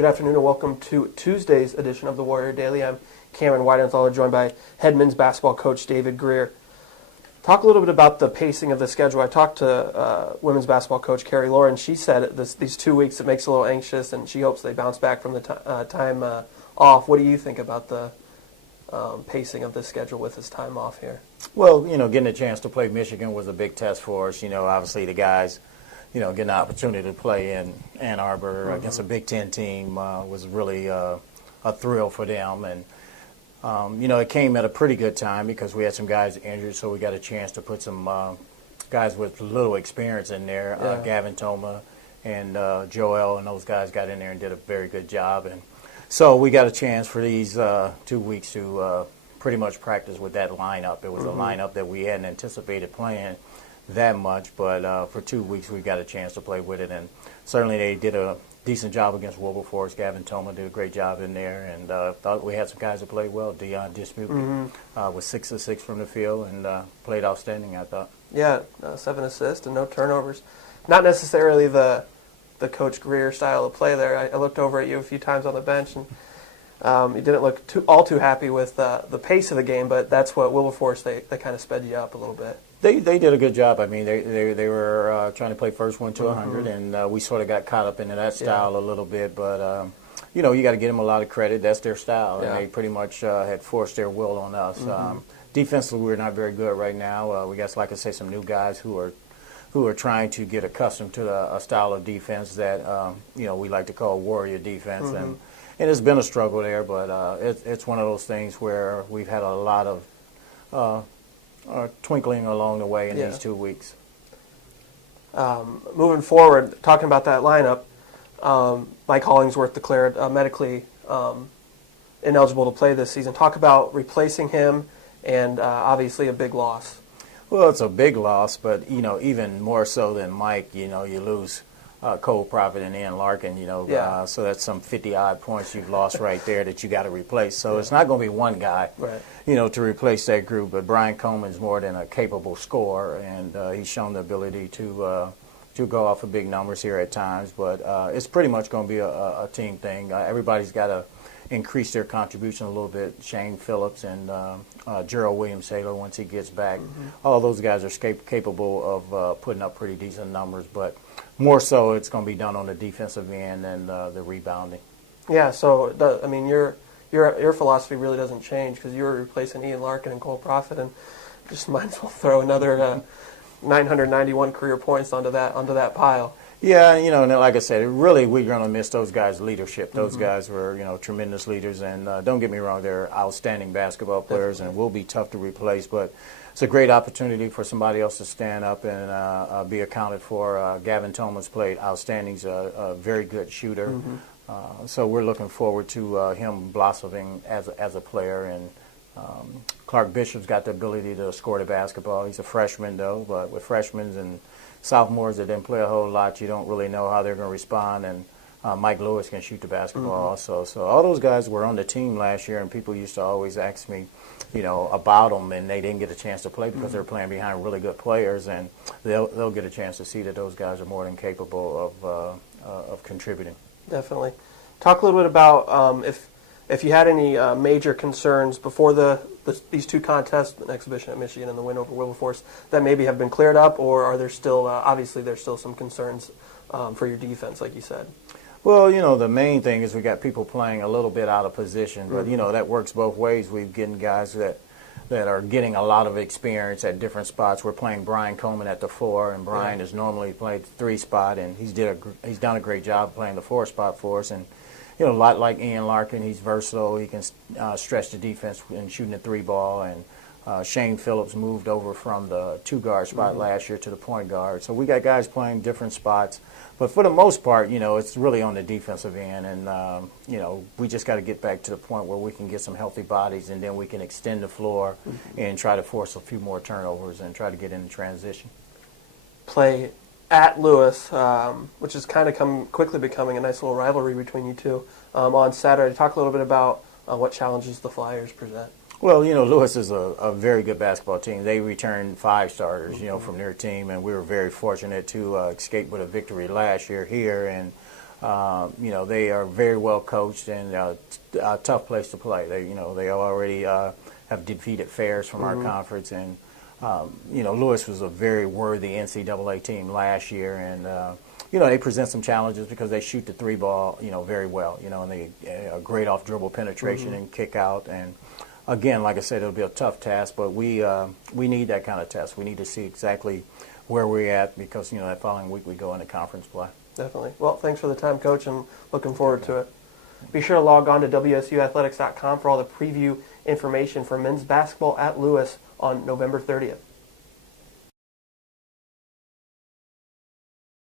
Good afternoon and welcome to Tuesday's edition of the Warrior Daily. I'm Cameron Weidenthal, joined by head men's basketball coach David Greer. Talk a little bit about the pacing of the schedule. I talked to women's basketball coach Carrie Lauren. She said these 2 weeks it makes her a little anxious, and she hopes they bounce back from the time off. What do you think about the pacing of the schedule with this time off here? Well, getting a chance to play Michigan was a big test for us. Obviously the guys, getting the opportunity to play in Ann Arbor against a Big Ten team was really a thrill for them. And it came at a pretty good time because we had some guys injured, so we got a chance to put some guys with little experience in there. Gavin Toma and Joel and those guys got in there and did a very good job. And so we got a chance for these 2 weeks to pretty much practice with that lineup. It was a lineup that we hadn't anticipated playing that much, but for 2 weeks we got a chance to play with it. And certainly they did a decent job against Wilberforce. Gavin Toma did a great job in there, and thought we had some guys that played well. Dion Disputed was 6 of 6 from the field and played outstanding, I thought. Yeah, 7 assists and no turnovers. Not necessarily the Coach Greer style of play there. I looked over at you a few times on the bench, and you didn't look all too happy with the pace of the game, but that's what Wilberforce, they kind of sped you up a little bit. They did a good job. I mean, they were trying to play first one to 100, and we sort of got caught up into that style a little bit. But, you got to give them a lot of credit. That's their style, and they pretty much had forced their will on us. Defensively, we're not very good right now. We got, like I say, some new guys who are trying to get accustomed to a style of defense that, we like to call warrior defense. And it's been a struggle there, but it's one of those things where we've had a lot of twinkling along the way in these 2 weeks. Moving forward, talking about that lineup, Mike Hollingsworth declared medically ineligible to play this season. Talk about replacing him, and obviously a big loss. Well, it's a big loss, but even more so than Mike, you lose Cole Prophet and Ian Larkin, so that's some 50-odd points you've lost right there that you got to replace. So it's not going to be one guy, to replace that group. But Brian Coleman's more than a capable scorer, and he's shown the ability to go off of big numbers here at times. But it's pretty much going to be a team thing. Everybody's got to increase their contribution a little bit. Shane Phillips and Gerald Williams-Taylor, once he gets back, all those guys are capable of putting up pretty decent numbers. But more so, it's going to be done on the defensive end and the rebounding. Yeah, so your philosophy really doesn't change because you were replacing Ian Larkin and Cole Prophet, and just might as well throw another 991 career points onto that pile. Yeah, and like I said, really we're going to miss those guys' leadership. Those guys were, tremendous leaders, and don't get me wrong, they're outstanding basketball players and will be tough to replace, but it's a great opportunity for somebody else to stand up and be accounted for. Gavin Thomas played outstanding. He's a very good shooter. So we're looking forward to him blossoming as a player. And Clark Bishop's got the ability to score the basketball. He's a freshman, though, but with freshmen and sophomores that didn't play a whole lot, you don't really know how they're going to respond. And Mike Lewis can shoot the basketball also. So all those guys were on the team last year, and people used to always ask me, about them, and they didn't get a chance to play because they're playing behind really good players, and they'll get a chance to see that those guys are more than capable of contributing. Definitely. Talk a little bit about if you had any major concerns before these two contests, an exhibition at Michigan and the win over Wilberforce, that maybe have been cleared up, or are there still obviously there's still some concerns for your defense, like you said? Well, the main thing is we got people playing a little bit out of position, but, that works both ways. We've getting guys that are getting a lot of experience at different spots. We're playing Brian Coleman at the 4, and Brian has normally played 3 spot, and he's done a great job playing the 4 spot for us. And, a lot like Ian Larkin, he's versatile. He can stretch the defense in shooting the 3 ball, and Shane Phillips moved over from the 2-guard spot last year to the point guard. So we got guys playing different spots. But for the most part, it's really on the defensive end. And, we just got to get back to the point where we can get some healthy bodies, and then we can extend the floor and try to force a few more turnovers and try to get into transition. Play at Lewis, which is kind of quickly becoming a nice little rivalry between you two, on Saturday. Talk a little bit about what challenges the Flyers present. Well, Lewis is a very good basketball team. They returned 5 starters, from their team, and we were very fortunate to escape with a victory last year here. And They are very well coached and a tough place to play. They already have defeated Ferris from our conference, and Lewis was a very worthy NCAA team last year, and they present some challenges because they shoot the three ball, very well, and they are great off dribble penetration and kick out. And again, like I said, it'll be a tough task, but we need that kind of test. We need to see exactly where we're at because, that following week we go into conference play. Definitely. Well, thanks for the time, Coach, and looking forward to it. Be sure to log on to WSUathletics.com for all the preview information for men's basketball at Lewis on November 30th.